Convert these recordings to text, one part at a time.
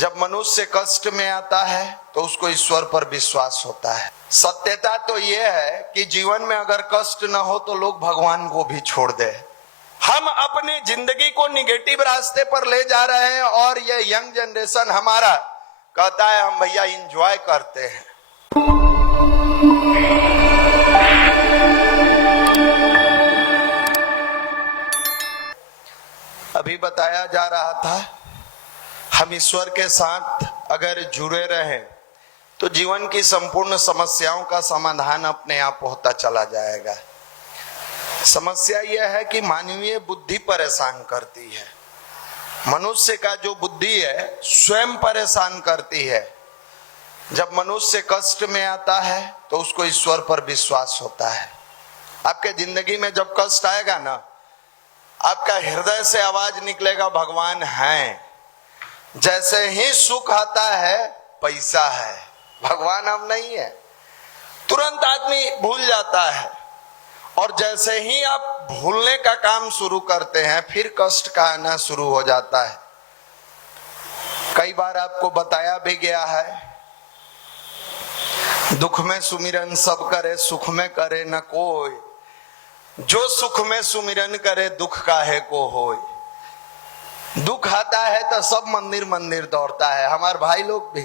जब मनुष्य कष्ट में आता है तो उसको ईश्वर पर विश्वास होता है। सत्यता तो यह है कि जीवन में अगर कष्ट न हो तो लोग भगवान को भी छोड़ दे। हम अपनी जिंदगी को निगेटिव रास्ते पर ले जा रहे हैं और ये यंग जनरेशन हमारा कहता है हम भैया एंजॉय करते हैं। अभी बताया जा रहा था हम ईश्वर के साथ अगर जुड़े रहें तो जीवन की संपूर्ण समस्याओं का समाधान अपने आप होता चला जाएगा। समस्या यह है कि मानवीय बुद्धि परेशान करती है। मनुष्य का जो बुद्धि है स्वयं परेशान करती है। जब मनुष्य कष्ट में आता है तो उसको ईश्वर पर विश्वास होता है। आपके जिंदगी में जब कष्ट आएगा ना, आपका हृदय से आवाज निकलेगा भगवान है। जैसे ही सुख आता है पैसा है, भगवान हम नहीं है, तुरंत आदमी भूल जाता है। और जैसे ही आप भूलने का काम शुरू करते हैं फिर कष्ट का आना शुरू हो जाता है। कई बार आपको बताया भी गया है, दुख में सुमिरन सब करे, सुख में करे न कोई। जो सुख में सुमिरन करे दुख काहे को होय। दुख आता है तो सब मंदिर मंदिर दौड़ता है। हमारे भाई लोग भी,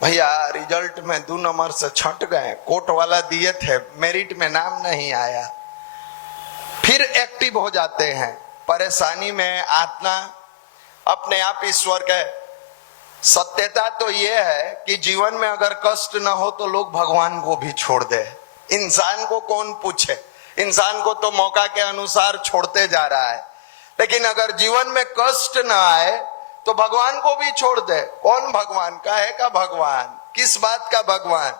भैया रिजल्ट में 2 नंबर से छट गए, कोर्ट वाला दिए थे, मेरिट में नाम नहीं आया, फिर एक्टिव हो जाते हैं परेशानी में आत्मा अपने आप ईश्वर के। सत्यता तो यह है कि जीवन में अगर कष्ट न हो तो लोग भगवान को भी छोड़ दे। इंसान को कौन पूछे, इंसान को तो मौका के अनुसार छोड़ते जा रहा है। लेकिन अगर जीवन में कष्ट न आए तो भगवान को भी छोड़ दे। कौन भगवान, काहे का भगवान, किस बात का भगवान?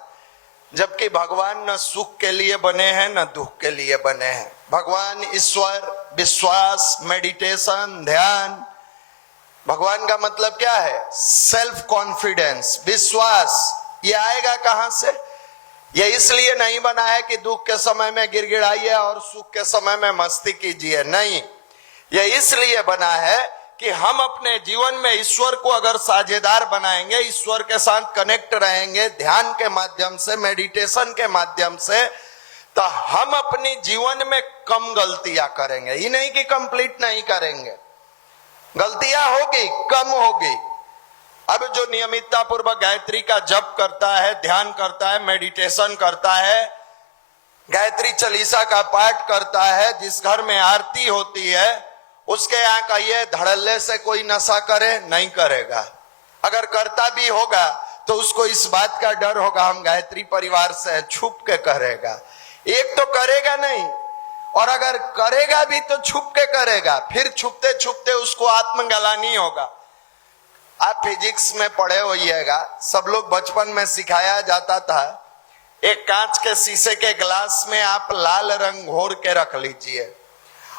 जबकि भगवान न सुख के लिए बने हैं न दुख के लिए बने हैं। भगवान ईश्वर, विश्वास, मेडिटेशन, ध्यान। भगवान का मतलब क्या है? सेल्फ कॉन्फिडेंस, विश्वास। ये आएगा कहां से? ये इसलिए नहीं बना है कि दुख के समय में गिड़गिड़ाइए और सुख के समय में मस्ती कीजिए, नहीं। ये इसलिए बना है कि हम अपने जीवन में ईश्वर को अगर साझेदार बनाएंगे, ईश्वर के साथ कनेक्ट रहेंगे ध्यान के माध्यम से, मेडिटेशन के माध्यम से, तो हम अपनी जीवन में कम गलतियां करेंगे। ये नहीं कि कंप्लीट नहीं करेंगे, गलतियां होगी, कम होगी। अब जो नियमितता पूर्वक गायत्री का जप करता है, ध्यान करता है, मेडिटेशन करता है, गायत्री चालीसा का पाठ करता है, जिस घर में आरती होती है उसके यहाँ कहिए धड़ल्ले से कोई नशा करे, नहीं करेगा। अगर करता भी होगा तो उसको इस बात का डर होगा हम गायत्री परिवार से, छुप के करेगा। एक तो करेगा नहीं, और अगर करेगा भी तो छुप के करेगा, फिर छुपते छुपते उसको आत्मग्लानि होगा। आप फिजिक्स में पढ़े होइएगा, सब लोग बचपन में सिखाया जाता था, एक कांच के शीशे के गिलास में आप लाल रंग घोर के रख लीजिए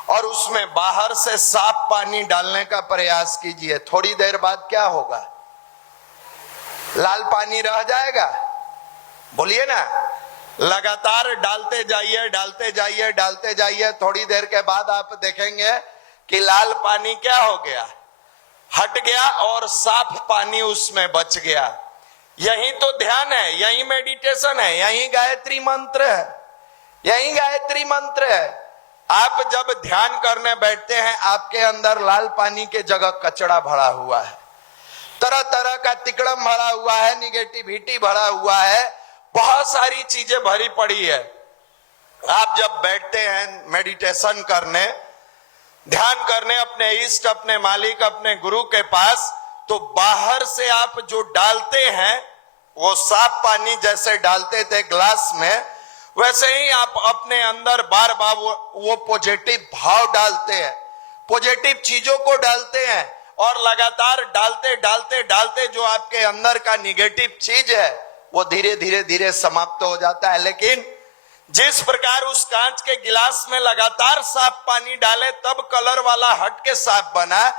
और उसमें बाहर से साफ पानी डालने का प्रयास कीजिए। थोड़ी देर बाद क्या होगा? लाल पानी रह जाएगा? बोलिए ना। लगातार डालते जाइए, डालते जाइए, डालते जाइए। थोड़ी देर के बाद आप देखेंगे कि लाल पानी क्या हो गया, हट गया और साफ पानी उसमें बच गया। यही तो ध्यान है, यही मेडिटेशन है, यही गायत्री मंत्र है, यही गायत्री मंत्र है। आप जब ध्यान करने बैठते हैं आपके अंदर लाल पानी के जगह कचरा भरा हुआ है, तरह तरह का तिकड़म भरा हुआ है, निगेटिविटी भरा हुआ है, बहुत सारी चीजें भरी पड़ी है। आप जब बैठते हैं मेडिटेशन करने, ध्यान करने अपने इष्ट, अपने मालिक, अपने गुरु के पास, तो बाहर से आप जो डालते हैं वो साफ पानी जैसे डालते थे ग्लास में, वैसे ही आप अपने अंदर बार बार वो पॉजिटिव भाव डालते हैं, पॉजिटिव चीजों को डालते हैं, और लगातार डालते डालते डालते जो आपके अंदर का निगेटिव चीज है वो धीरे धीरे धीरे समाप्त हो जाता है। लेकिन जिस प्रकार उस कांच के गिलास में लगातार साफ पानी डाले तब कलर वाला हट के साफ बना,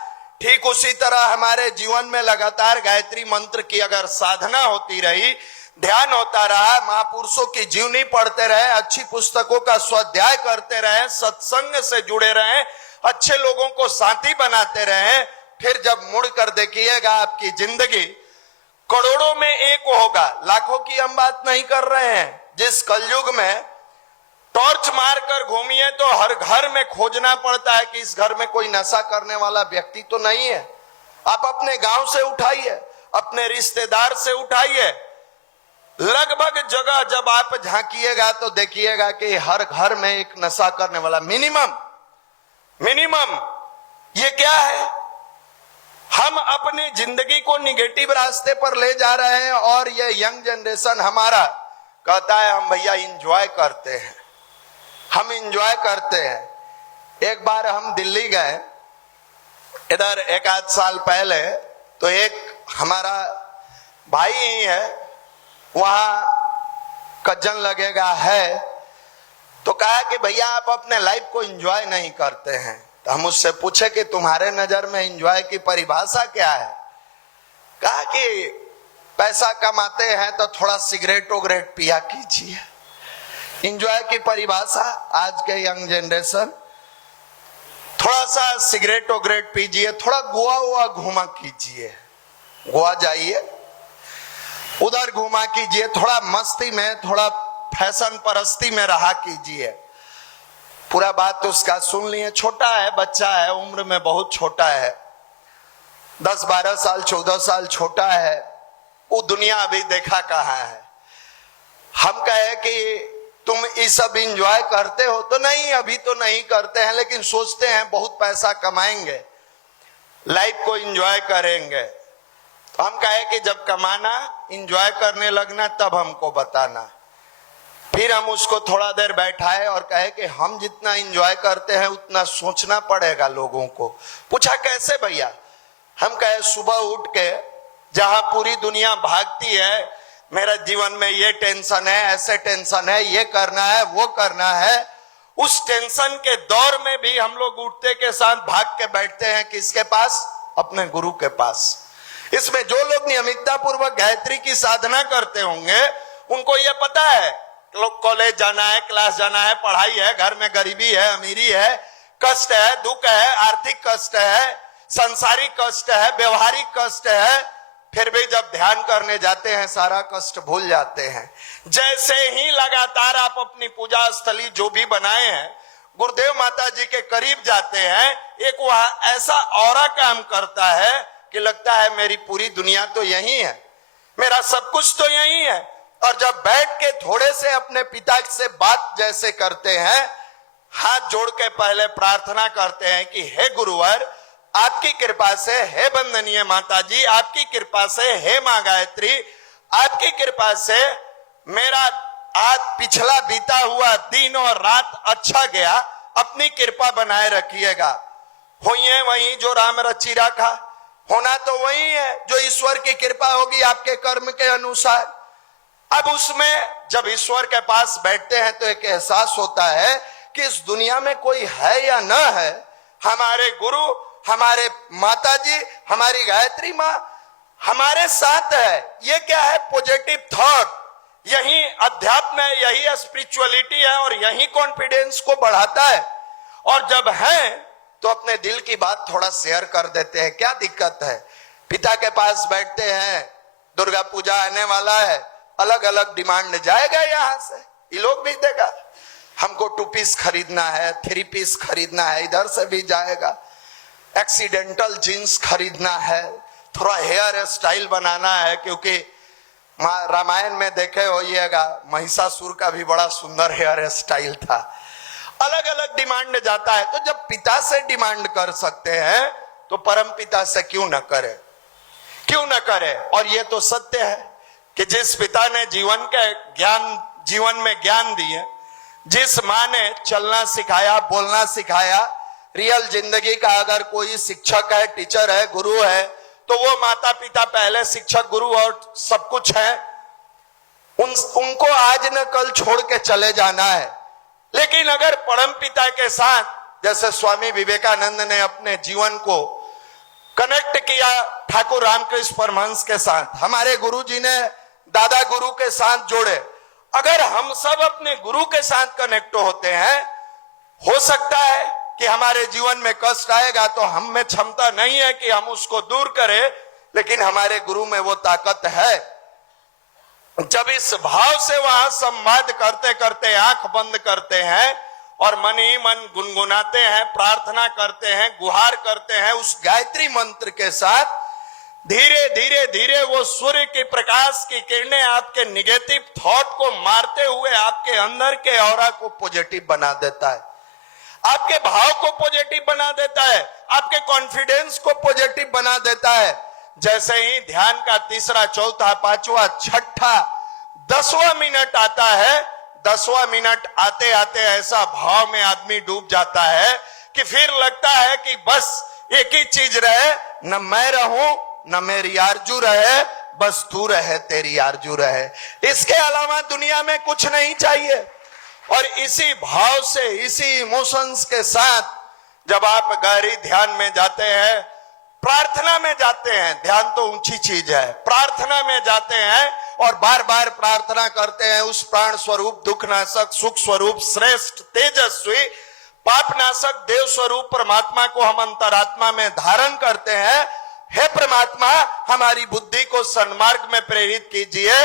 ठीक उसी तरह हमारे जीवन में लगातार गायत्री मंत्र की अगर साधना होती रही, ध्यान होता रहा, महापुरुषों की जीवनी पढ़ते रहे, अच्छी पुस्तकों का स्वाध्याय करते रहे, सत्संग से जुड़े रहे, अच्छे लोगों को साथी बनाते रहे, फिर जब मुड़ कर देखिएगा आपकी जिंदगी करोड़ों में एक होगा। लाखों की हम बात नहीं कर रहे हैं। जिस कलयुग में टॉर्च मारकर घूमिए तो हर घर में खोजना पड़ता है कि इस घर में कोई नशा करने वाला व्यक्ति तो नहीं है। आप अपने गांव से उठाइए, अपने रिश्तेदार से उठाइए, लगभग जगह जब आप झांकिएगा तो देखिएगा कि हर घर में एक नशा करने वाला मिनिमम। ये क्या है? हम अपनी जिंदगी को निगेटिव रास्ते पर ले जा रहे हैं और ये यंग जनरेशन हमारा कहता है हम भैया इंजॉय करते हैं, हम इंजॉय करते हैं। एक बार हम दिल्ली गए इधर एक आध साल पहले, तो एक हमारा भाई ही है, वहां कज्जन लगेगा है, तो कहा कि भैया आप अपने लाइफ को एंजॉय नहीं करते हैं। तो हम उससे पूछे कि तुम्हारे नजर में एंजॉय की परिभाषा क्या है? कहा कि पैसा कमाते हैं तो थोड़ा सिगरेट वगरेट पिया कीजिए। एंजॉय की परिभाषा आज के यंग जनरेशन, थोड़ा सा सिगरेट वगरेट पीजिए, थोड़ा गोवा हुआ घुमा कीजिए, गोवा जाइए उधर घुमा कीजिए, थोड़ा मस्ती में, थोड़ा फैशन परस्ती में रहा कीजिए। पूरा बात तो उसका सुन लिए। छोटा है, बच्चा है, उम्र में बहुत छोटा है, 10-12 साल 14 साल छोटा है, वो दुनिया अभी देखा कहाँ है। हम कहे कि तुम ये सब इंजॉय करते हो? तो नहीं, अभी तो नहीं करते हैं, लेकिन सोचते हैं बहुत पैसा कमाएंगे, लाइफ को इंजॉय करेंगे। तो हम कहे कि जब कमाना, इंजॉय करने लगना, तब हमको बताना। फिर हम उसको थोड़ा देर बैठाए और कहे कि हम जितना इंजॉय करते हैं उतना सोचना पड़ेगा लोगों को। पूछा कैसे भैया? हम कहे सुबह उठ के जहां पूरी दुनिया भागती है, मेरा जीवन में ये टेंशन है, ऐसे टेंशन है, ये करना है, वो करना है, उस टेंशन के दौर में भी हम लोग उठते के साथ भाग के बैठते हैं किसके पास? अपने गुरु के पास। इसमें जो लोग नियमितता पूर्वक गायत्री की साधना करते होंगे उनको ये पता है लोग कॉलेज जाना है, क्लास जाना है, पढ़ाई है, घर में गरीबी है, अमीरी है, कष्ट है, दुख है, आर्थिक कष्ट है, संसारिक कष्ट है, व्यवहारिक कष्ट है, फिर भी जब ध्यान करने जाते हैं सारा कष्ट भूल जाते हैं। जैसे ही लगातार आप अपनी पूजा स्थली जो भी बनाए हैं गुरुदेव माता जी के करीब जाते हैं, एक वहां ऐसा औरा काम करता है कि लगता है मेरी पूरी दुनिया तो यही है, मेरा सब कुछ तो यही है। और जब बैठ के थोड़े से अपने पिता से बात जैसे करते हैं, हाथ जोड़ के पहले प्रार्थना करते हैं कि हे गुरुवर आपकी कृपा से, हे वंदनीय माता जी आपकी कृपा से, हे मां गायत्री आपकी कृपा से मेरा आज पिछला बीता हुआ दिन और रात अच्छा गया, अपनी कृपा बनाए रखिएगा। होइए वही जो राम रची रखा, होना तो वही है जो ईश्वर की कृपा होगी आपके कर्म के अनुसार। अब उसमें जब ईश्वर के पास बैठते हैं तो एक एहसास होता है कि इस दुनिया में कोई है या न है, हमारे गुरु, हमारे माता जी, हमारी गायत्री माँ हमारे साथ है। ये क्या है? Positive thought. यही अध्यात्म है, यही स्पिरिचुअलिटी है और यही कॉन्फिडेंस को बढ़ाता है। और जब है तो अपने दिल की बात थोड़ा शेयर कर देते हैं। क्या दिक्कत है? पिता के पास बैठते हैं, दुर्गा पूजा आने वाला है, अलग अलग डिमांड जाएगा यहां से, ये लोग भी देगा, हमको 2 पीस खरीदना है, 3 पीस खरीदना है, इधर से भी जाएगा, एक्सीडेंटल जीन्स खरीदना है, थोड़ा हेयर स्टाइल बनाना है, क्योंकि रामायण में देखे होइएगा महिषासुर का भी बड़ा सुंदर हेयर स्टाइल था। अलग अलग डिमांड जाता है। तो जब पिता से डिमांड कर सकते हैं तो परम पिता से क्यों न करे, क्यों न करे। और ये तो सत्य है कि जिस पिता ने जीवन में ज्ञान दिए, जिस माँ ने चलना सिखाया, बोलना सिखाया, रियल जिंदगी का अगर कोई शिक्षक है, टीचर है, गुरु है, तो वो माता पिता पहले शिक्षक, गुरु और सब कुछ है। उनको आज न कल छोड़ के चले जाना है। लेकिन अगर परम पिता के साथ, जैसे स्वामी विवेकानंद ने अपने जीवन को कनेक्ट किया ठाकुर रामकृष्ण परमहंस के साथ, हमारे गुरु जी ने दादा गुरु के साथ जोड़े, अगर हम सब अपने गुरु के साथ कनेक्ट होते हैं, हो सकता है कि हमारे जीवन में कष्ट आएगा तो हम में क्षमता नहीं है कि हम उसको दूर करें, लेकिन हमारे गुरु में वो ताकत है। जब इस भाव से वहां संवाद करते करते आंख बंद करते हैं और मन ही मन गुनगुनाते हैं, प्रार्थना करते हैं, गुहार करते हैं, उस गायत्री मंत्र के साथ धीरे धीरे धीरे वो सूर्य के प्रकाश की किरणें आपके निगेटिव थॉट को मारते हुए आपके अंदर के ऑरा को पॉजिटिव बना देता है, आपके भाव को पॉजिटिव बना देता है, आपके कॉन्फिडेंस को पॉजिटिव बना देता है। जैसे ही ध्यान का तीसरा, चौथा, पांचवा, छठा, 10वां मिनट आता है, 10वां मिनट आते आते ऐसा भाव में आदमी डूब जाता है कि फिर लगता है कि बस एक ही चीज रहे, न मैं रहूं न मेरी आरजू रहे, बस तू रहे, तेरी आरजू रहे, इसके अलावा दुनिया में कुछ नहीं चाहिए। और इसी भाव से, इसी इमोशंस के साथ जब आप गहरी ध्यान में जाते हैं, प्रार्थना में जाते हैं, ध्यान तो ऊंची चीज है, प्रार्थना में जाते हैं और बार बार प्रार्थना करते हैं उस प्राण स्वरूप, दुख नाशक, सुख स्वरूप, श्रेष्ठ, तेजस्वी, पाप नाशक, देव स्वरूप परमात्मा को हम अंतरात्मा में धारण करते हैं। हे परमात्मा, हमारी बुद्धि को सन्मार्ग में प्रेरित कीजिए।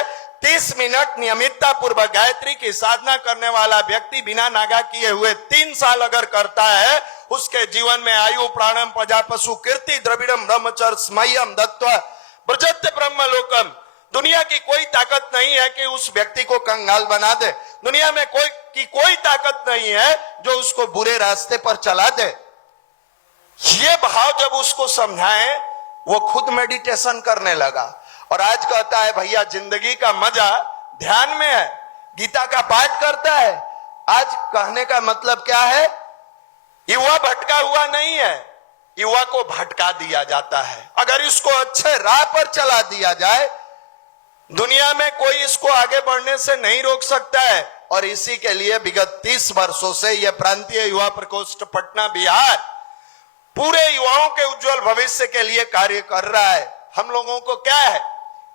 30 मिनट नियमितता पूर्वक गायत्री की साधना करने वाला व्यक्ति बिना नागा किए हुए 3 साल अगर करता है, उसके जीवन में आयु, प्राणम, प्रजा, पशु, कीर्ति, द्रविड़म, ब्रह्मचर्य, स्मय्यम दत्वा ब्रजत्य ब्रह्मलोकम। दुनिया की कोई ताकत नहीं है कि उस व्यक्ति को कंगाल बना दे, दुनिया में कोई ताकत नहीं है जो उसको बुरे रास्ते पर चला दे। ये भाव जब उसको समझाएं, वो खुद मेडिटेशन करने लगा और आज कहता है भैया जिंदगी का मजा ध्यान में है, गीता का पाठ करता है। आज कहने का मतलब क्या है, युवा भटका हुआ नहीं है, युवा को भटका दिया जाता है। अगर इसको अच्छे राह पर चला दिया जाए, दुनिया में कोई इसको आगे बढ़ने से नहीं रोक सकता है। और इसी के लिए विगत 30 वर्षों से यह प्रांतीय युवा प्रकोष्ठ पटना बिहार पूरे युवाओं के उज्जवल भविष्य के लिए कार्य कर रहा है। हम लोगों को क्या है,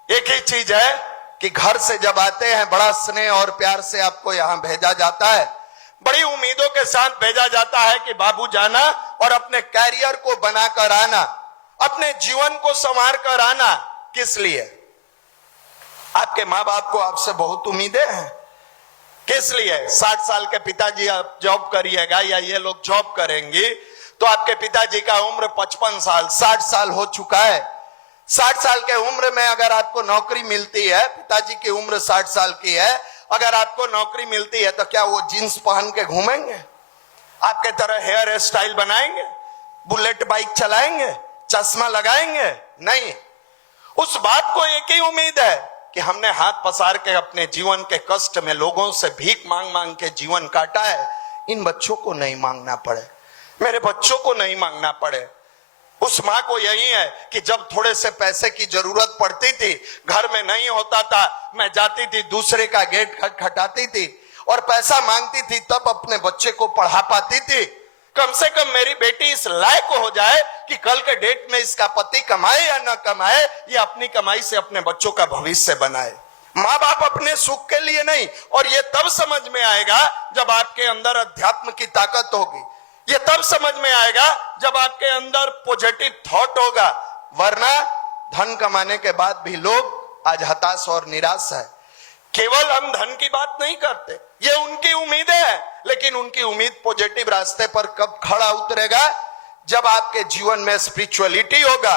एक ही चीज है कि घर से जब आते हैं बड़ा स्नेह और प्यार से आपको यहाँ भेजा जाता है, बड़ी उम्मीदों के साथ भेजा जाता है कि बाबू जाना और अपने कैरियर को बनाकर आना, अपने जीवन को संवार कर आना। किस लिए? आपके माँ बाप को आपसे बहुत उम्मीदें हैं। किस लिए? 60 साल के पिताजी आप जॉब करिएगा या ये लोग जॉब करेंगे तो आपके पिताजी का उम्र 55 साल, 60 साल हो चुका है। 60 साल के उम्र में अगर आपको नौकरी मिलती है, पिताजी की उम्र 60 साल की है, अगर आपको नौकरी मिलती है तो क्या वो जींस पहन के घूमेंगे? आपके तरह हेयर स्टाइल बनाएंगे, बुलेट बाइक चलाएंगे, चश्मा लगाएंगे? नहीं। उस बाप को एक ही उम्मीद है कि हमने हाथ पसार के अपने जीवन के कष्ट में लोगों से भीख मांग मांग के जीवन काटा है, इन बच्चों को नहीं मांगना पड़े, मेरे बच्चों को नहीं मांगना पड़े। उस माँ को यही है कि जब थोड़े से पैसे की जरूरत पड़ती थी, घर में नहीं होता था, मैं जाती थी दूसरे का गेट खटखटाती थी और पैसा मांगती थी, तब अपने बच्चे को पढ़ा पाती थी। कम से कम मेरी बेटी इस लायक हो जाए कि कल के डेट में इसका पति कमाए या न कमाए, ये अपनी कमाई से अपने बच्चों का भविष्य बनाए। माँ बाप अपने सुख के लिए नहीं। और ये तब समझ में आएगा जब आपके अंदर अध्यात्म की ताकत होगी, ये तब समझ में आएगा जब आपके अंदर पॉजिटिव थॉट होगा। वरना धन कमाने के बाद भी लोग आज हताश और निराश है। केवल हम धन की बात नहीं करते, ये उनकी उम्मीदें हैं, लेकिन उनकी उम्मीद पॉजिटिव रास्ते पर कब खड़ा उतरेगा? जब आपके जीवन में स्पिरिचुअलिटी होगा।